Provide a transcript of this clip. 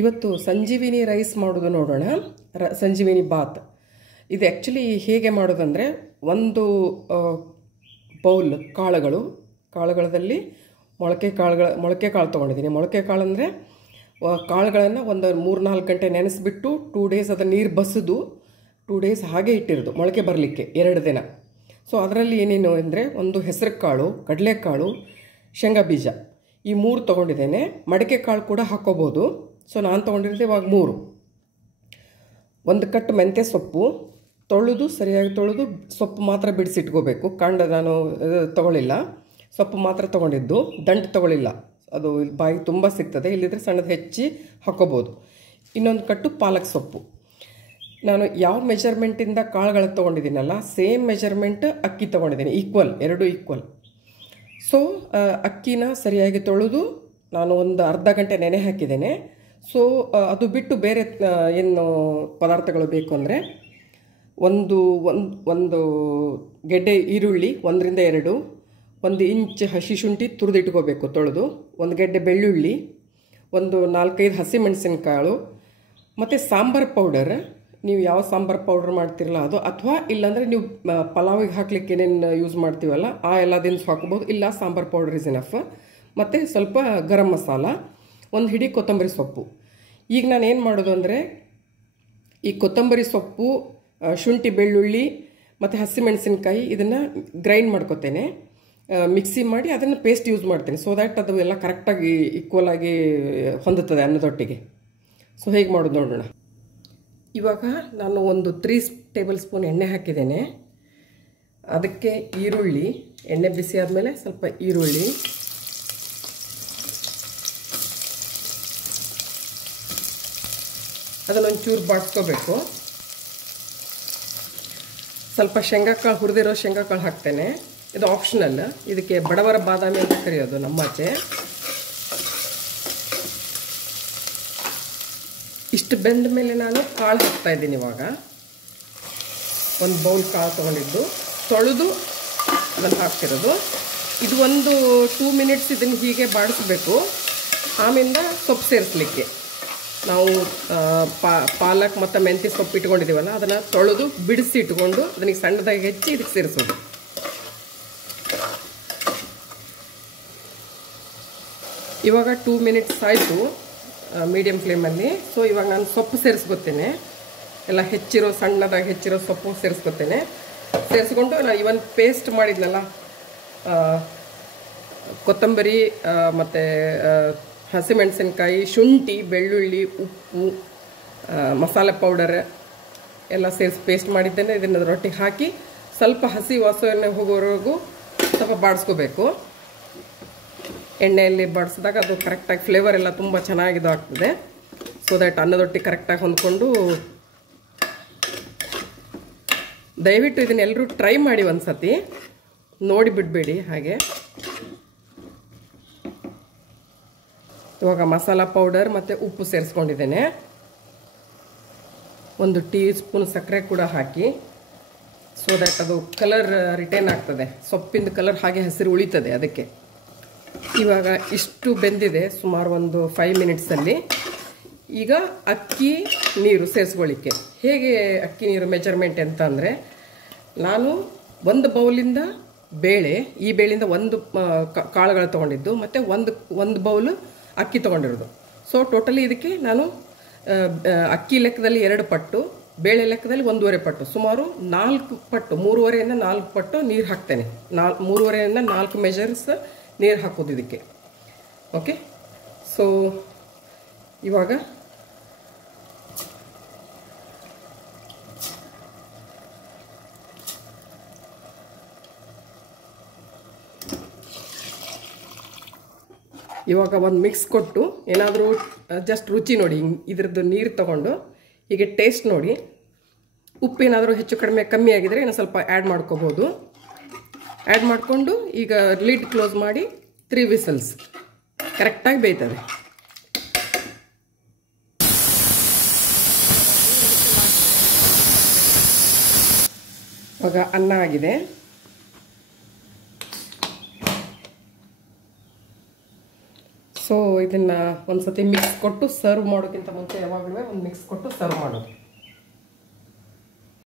ಇವತ್ತು ಸಂಜೀವಿನಿ ರೈಸ್ ಮಾಡೋದು ನೋಡೋಣ. ಸಂಜೀವಿನಿ ಬಾತ್. ಇದು ಆ್ಯಕ್ಚುಲಿ ಹೇಗೆ ಮಾಡೋದಂದರೆ, ಒಂದು ಬೌಲ್ ಕಾಳುಗಳಲ್ಲಿ ಮೊಳಕೆ ಕಾಳು ತೊಗೊಂಡಿದ್ದೀನಿ. ಮೊಳಕೆ ಕಾಳು ಅಂದರೆ ಕಾಳುಗಳನ್ನು ಒಂದು 3-4 ಗಂಟೆ ನೆನೆಸ್ಬಿಟ್ಟು 2 ಡೇಸ್ ಅದನ್ನು ನೀರು ಬಸಿದು 2 ಡೇಸ್ ಹಾಗೆ ಇಟ್ಟಿರೋದು ಮೊಳಕೆ ಬರಲಿಕ್ಕೆ 2 ದಿನ. ಸೊ ಅದರಲ್ಲಿ ಏನೇನು ಅಂದರೆ, ಒಂದು ಹೆಸರು ಕಾಳು, ಕಡಲೆಕಾಳು, ಶೇಂಗಾ ಬೀಜ, ಈ 3 ತೊಗೊಂಡಿದ್ದೇನೆ. ಮಡಿಕೆ ಕಾಳು ಕೂಡ ಹಾಕ್ಕೋಬೋದು. ಸೊ ನಾನು ತೊಗೊಂಡಿರೋದು ಇವಾಗ 3. ಒಂದು ಕಟ್ಟು ಮೆಂತ್ಯ ಸೊಪ್ಪು ಸರಿಯಾಗಿ ತೊಳೆದು ಸೊಪ್ಪು ಮಾತ್ರ ಬಿಡಿಸಿಟ್ಕೋಬೇಕು. ಕಾಂಡ ನಾನು ತೊಗೊಳ್ಳಿಲ್ಲ, ಸೊಪ್ಪು ಮಾತ್ರ ತೊಗೊಂಡಿದ್ದು, ದಂಟು ತೊಗೊಳ್ಳಿಲ್ಲ. ಅದು ಬಾಯಿ ತುಂಬ ಸಿಗ್ತದೆ, ಇಲ್ಲಿದ್ರೆ ಸಣ್ಣದು ಹೆಚ್ಚಿ ಹಾಕ್ಕೋಬೋದು. ಇನ್ನೊಂದು ಕಟ್ಟು ಪಾಲಕ್ ಸೊಪ್ಪು. ನಾನು ಯಾವ ಮೆಜರ್ಮೆಂಟಿಂದ ಕಾಳುಗಳು ತೊಗೊಂಡಿದ್ದೀನಲ್ಲ, ಸೇಮ್ ಮೆಜರ್ಮೆಂಟ್ ಅಕ್ಕಿ ತೊಗೊಂಡಿದ್ದೀನಿ, ಎರಡೂ ಈಕ್ವಲ್. ಸೊ ಅಕ್ಕಿನ ಸರಿಯಾಗಿ ತೊಳೆದು ನಾನು ಒಂದು ಅರ್ಧ ಗಂಟೆ ನೆನೆ ಹಾಕಿದ್ದೇನೆ. ಸೊ ಅದು ಬಿಟ್ಟು ಬೇರೆ ಏನು ಪದಾರ್ಥಗಳು ಬೇಕು ಅಂದರೆ, ಒಂದು ಗೆಡ್ಡೆ ಈರುಳ್ಳಿ 1-2, 1 ಇಂಚ್ ಹಸಿ ಶುಂಠಿ ತುರಿದಿಟ್ಕೋಬೇಕು ತೊಳೆದು, 1 ಗೆಡ್ಡೆ ಬೆಳ್ಳುಳ್ಳಿ, ಒಂದು 4-5 ಹಸಿಮೆಣಸಿನಕಾಳು, ಮತ್ತು ಸಾಂಬಾರು ಪೌಡರ್. ನೀವು ಯಾವ ಸಾಂಬಾರು ಪೌಡರ್ ಮಾಡ್ತಿರಲ್ಲ ಅದು, ಅಥವಾ ಇಲ್ಲಾಂದರೆ ನೀವು ಪಲಾವಿಗೆ ಹಾಕ್ಲಿಕ್ಕೆ ಏನೇನು ಯೂಸ್ ಮಾಡ್ತೀವಲ್ಲ ಆ ಎಲ್ಲ ದಿನಸು ಹಾಕ್ಬೋದು. ಇಲ್ಲ ಸಾಂಬಾರು ಪೌಡರ್ ಇಸ್ ಇನಫ್. ಮತ್ತು ಸ್ವಲ್ಪ ಗರಂ ಮಸಾಲ, 1 ಹಿಡಿ ಕೊತ್ತಂಬರಿ ಸೊಪ್ಪು. ಈಗ ನಾನು ಏನು ಮಾಡೋದು ಅಂದರೆ, ಈ ಕೊತ್ತಂಬರಿ ಸೊಪ್ಪು, ಶುಂಠಿ, ಬೆಳ್ಳುಳ್ಳಿ ಮತ್ತು ಹಸಿಮೆಣಸಿನ್ಕಾಯಿ ಇದನ್ನು ಗ್ರೈಂಡ್ ಮಾಡ್ಕೊತೇನೆ, ಮಿಕ್ಸಿ ಮಾಡಿ ಅದನ್ನು ಪೇಸ್ಟ್ ಯೂಸ್ ಮಾಡ್ತೇನೆ. ಸೊ ದ್ಯಾಟ್ ಅದು ಎಲ್ಲ ಕರೆಕ್ಟಾಗಿ ಈಕ್ವಲಾಗಿ ಹೊಂದುತ್ತದೆ ಅನ್ನದೊಟ್ಟಿಗೆ. ಸೊ ಹೇಗೆ ಮಾಡೋದು ನೋಡೋಣ. ಇವಾಗ ನಾನು ಒಂದು 3 ಟೇಬಲ್ ಸ್ಪೂನ್ ಎಣ್ಣೆ ಹಾಕಿದ್ದೇನೆ. ಅದಕ್ಕೆ ಈರುಳ್ಳಿ, ಎಣ್ಣೆ ಬಿಸಿ ಆದಮೇಲೆ ಸ್ವಲ್ಪ ಈರುಳ್ಳಿ, ಅದನ್ನೊಂಚೂರು ಬಾಡಿಸ್ಕೋಬೇಕು. ಸ್ವಲ್ಪ ಶೇಂಗಾಕಾಳು, ಹುರಿದಿರೋ ಶೇಂಗಾಕಾಳು ಹಾಕ್ತೇನೆ. ಇದು ಆಪ್ಷನಲ್, ಇದಕ್ಕೆ ಬಡವರ ಬಾದಾಮಿ ಅಂತ ಕರೆಯೋದು ನಮ್ಮಾಚೆ. ಇಷ್ಟು ಬೆಂದ ಮೇಲೆ ನಾನು ಕಾಳು ಹಾಕ್ತಾ ಇದ್ದೀನಿ. ಇವಾಗ ಒಂದು ಬೌಲ್ ಕಾಳು ತೊಗೊಂಡಿದ್ದು ತೊಳೆದು ಅದನ್ನು ಹಾಕ್ತಿರೋದು. ಇದು ಒಂದು 2 ಮಿನಿಟ್ಸ್ ಇದನ್ನು ಹೀಗೆ ಬಾಡಿಸ್ಬೇಕು. ಆಮೇಲೆ ಸೊಪ್ಪು ಸೇರಿಸ್ಲಿಕ್ಕೆ ನಾವು ಪಾಲಕ್ ಮತ್ತು ಮೆಂತ್ಯ ಸೊಪ್ಪು ಇಟ್ಕೊಂಡಿದ್ದೀವಲ್ಲ, ಅದನ್ನು ತೊಳೆದು ಬಿಡಿಸಿ ಇಟ್ಕೊಂಡು ಅದಕ್ಕೆ ಸಣ್ಣದಾಗಿ ಹೆಚ್ಚಿ ಇದಕ್ಕೆ ಸೇರಿಸೋದು. ಇವಾಗ 2 ಮಿನಿಟ್ಸ್ ಆಯಿತು ಮೀಡಿಯಮ್ ಫ್ಲೇಮಲ್ಲಿ. ಸೊ ಇವಾಗ ನಾನು ಸೊಪ್ಪು ಸೇರಿಸ್ಕೊತೇನೆ. ಎಲ್ಲ ಸಣ್ಣದಾಗಿ ಹೆಚ್ಚಿರೋ ಸೊಪ್ಪು ಸೇರಿಸ್ಕೊತೇನೆ. ಸೇರಿಸ್ಕೊಂಡು ನಾನು ಇವನ್ ಪೇಸ್ಟ್ ಮಾಡಿದ್ನಲ್ಲ, ಕೊತ್ತಂಬರಿ ಮತ್ತು ಹಸಿಮೆಣಸಿನ್ಕಾಯಿ, ಶುಂಠಿ, ಬೆಳ್ಳುಳ್ಳಿ, ಉಪ್ಪು, ಮಸಾಲೆ ಪೌಡರ್ ಎಲ್ಲ ಸೇರಿಸಿ ಪೇಸ್ಟ್ ಮಾಡಿದ್ದೇನೆ. ಇದನ್ನು ರೊಟ್ಟಿಗೆ ಹಾಕಿ ಸ್ವಲ್ಪ ಹಸಿ ವಾಸನೆ ಹೋಗೋವರೆಗೂ ಸ್ವಲ್ಪ ಬಾಡಿಸ್ಕೋಬೇಕು. ಎಣ್ಣೆಯಲ್ಲಿ ಬಾಡಿಸಿದಾಗ ಅದು ಕರೆಕ್ಟಾಗಿ ಫ್ಲೇವರ್ ಎಲ್ಲ ತುಂಬ ಚೆನ್ನಾಗಿದು ಆಗ್ತದೆ. ಸೊ ದ್ಯಾಟ್ ಅನ್ನದೊಟ್ಟಿ ಕರೆಕ್ಟಾಗಿ ಹೊಂದ್ಕೊಂಡು, ದಯವಿಟ್ಟು ಇದನ್ನೆಲ್ಲರೂ ಟ್ರೈ ಮಾಡಿ ಒಂದು ಸತಿ, ನೋಡಿ ಬಿಡಬೇಡಿ ಹಾಗೆ. ಇವಾಗ ಮಸಾಲ ಪೌಡರ್ ಮತ್ತು ಉಪ್ಪು ಸೇರಿಸ್ಕೊಂಡಿದ್ದೇನೆ. 1 ಟೀ ಸ್ಪೂನ್ ಸಕ್ಕರೆ ಕೂಡ ಹಾಕಿ, ಸೊ ದ್ಯಾಟ್ ಅದು ಕಲರ್ ರಿಟೈನ್ ಆಗ್ತದೆ, ಸೊಪ್ಪಿಂದ ಕಲರ್ ಹಾಗೆ ಹಸಿರು ಉಳಿತದೆ ಅದಕ್ಕೆ. ಇವಾಗ ಇಷ್ಟು ಬೆಂದಿದೆ ಸುಮಾರು ಒಂದು 5 ಮಿನಿಟ್ಸಲ್ಲಿ. ಈಗ ಅಕ್ಕಿ ನೀರು ಸೇರಿಸ್ಕೊಳ್ಳಿಕ್ಕೆ. ಹೇಗೆ ಅಕ್ಕಿ ನೀರು ಮೆಜರ್ಮೆಂಟ್ ಅಂತ ಅಂದರೆ, ನಾನು ಒಂದು ಬೌಲಿಂದ ಬೇಳೆ, ಈ ಬೇಳೆಯಿಂದ 1 ಕಾಳುಗಳು ತೊಗೊಂಡಿದ್ದು, ಮತ್ತು ಒಂದು ಬೌಲು ಅಕ್ಕಿ ತೊಗೊಂಡಿರೋದು. ಸೊ ಟೋಟಲಿ ಇದಕ್ಕೆ ನಾನು ಅಕ್ಕಿ ಲೆಕ್ಕದಲ್ಲಿ 2 ಪಟ್ಟು, ಬೇಳೆ ಲೆಕ್ಕದಲ್ಲಿ 1.5 ಪಟ್ಟು, ಸುಮಾರು 4 ಪಟ್ಟು, 3.5ರಿಂದ 4 ಪಟ್ಟು ನೀರು ಹಾಕ್ತೇನೆ. 3.5ರಿಂದ 4 ಮೆಜರ್ಸ್ ನೀರು ಹಾಕೋದು ಇದಕ್ಕೆ. ಓಕೆ, ಸೊ ಇವಾಗ ಒಂದು ಮಿಕ್ಸ್ ಕೊಟ್ಟು, ಏನಾದರೂ ಜಸ್ಟ್ ರುಚಿ ನೋಡಿ, ಇದ್ರದ್ದು ನೀರು ತಗೊಂಡು ಹೀಗೆ ಟೇಸ್ಟ್ ನೋಡಿ. ಉಪ್ಪು ಏನಾದರೂ ಹೆಚ್ಚು ಕಮ್ಮಿ ಆಗಿದರೆ ಇನ್ನೂ ಸ್ವಲ್ಪ ಆ್ಯಡ್ ಮಾಡ್ಕೋಬೋದು. ಆ್ಯಡ್ ಮಾಡಿಕೊಂಡು ಈಗ ಲಿಡ್ ಕ್ಲೋಸ್ ಮಾಡಿ 3 ವಿಸಲ್ಸ್ ಕರೆಕ್ಟಾಗಿ ಬೇಯ್ತದೆ. ಇವಾಗ ಅನ್ನ ಆಗಿದೆ. ಸೊ ಇದನ್ನು ಒಂದು ಸತಿ ಮಿಕ್ಸ್ ಕೊಟ್ಟು ಸರ್ವ್ ಮಾಡೋಕ್ಕಿಂತ ಮುಂಚೆ ಯಾವಾಗಲೂ ಒಂದು ಮಿಕ್ಸ್ ಕೊಟ್ಟು ಸರ್ವ್ ಮಾಡೋದು.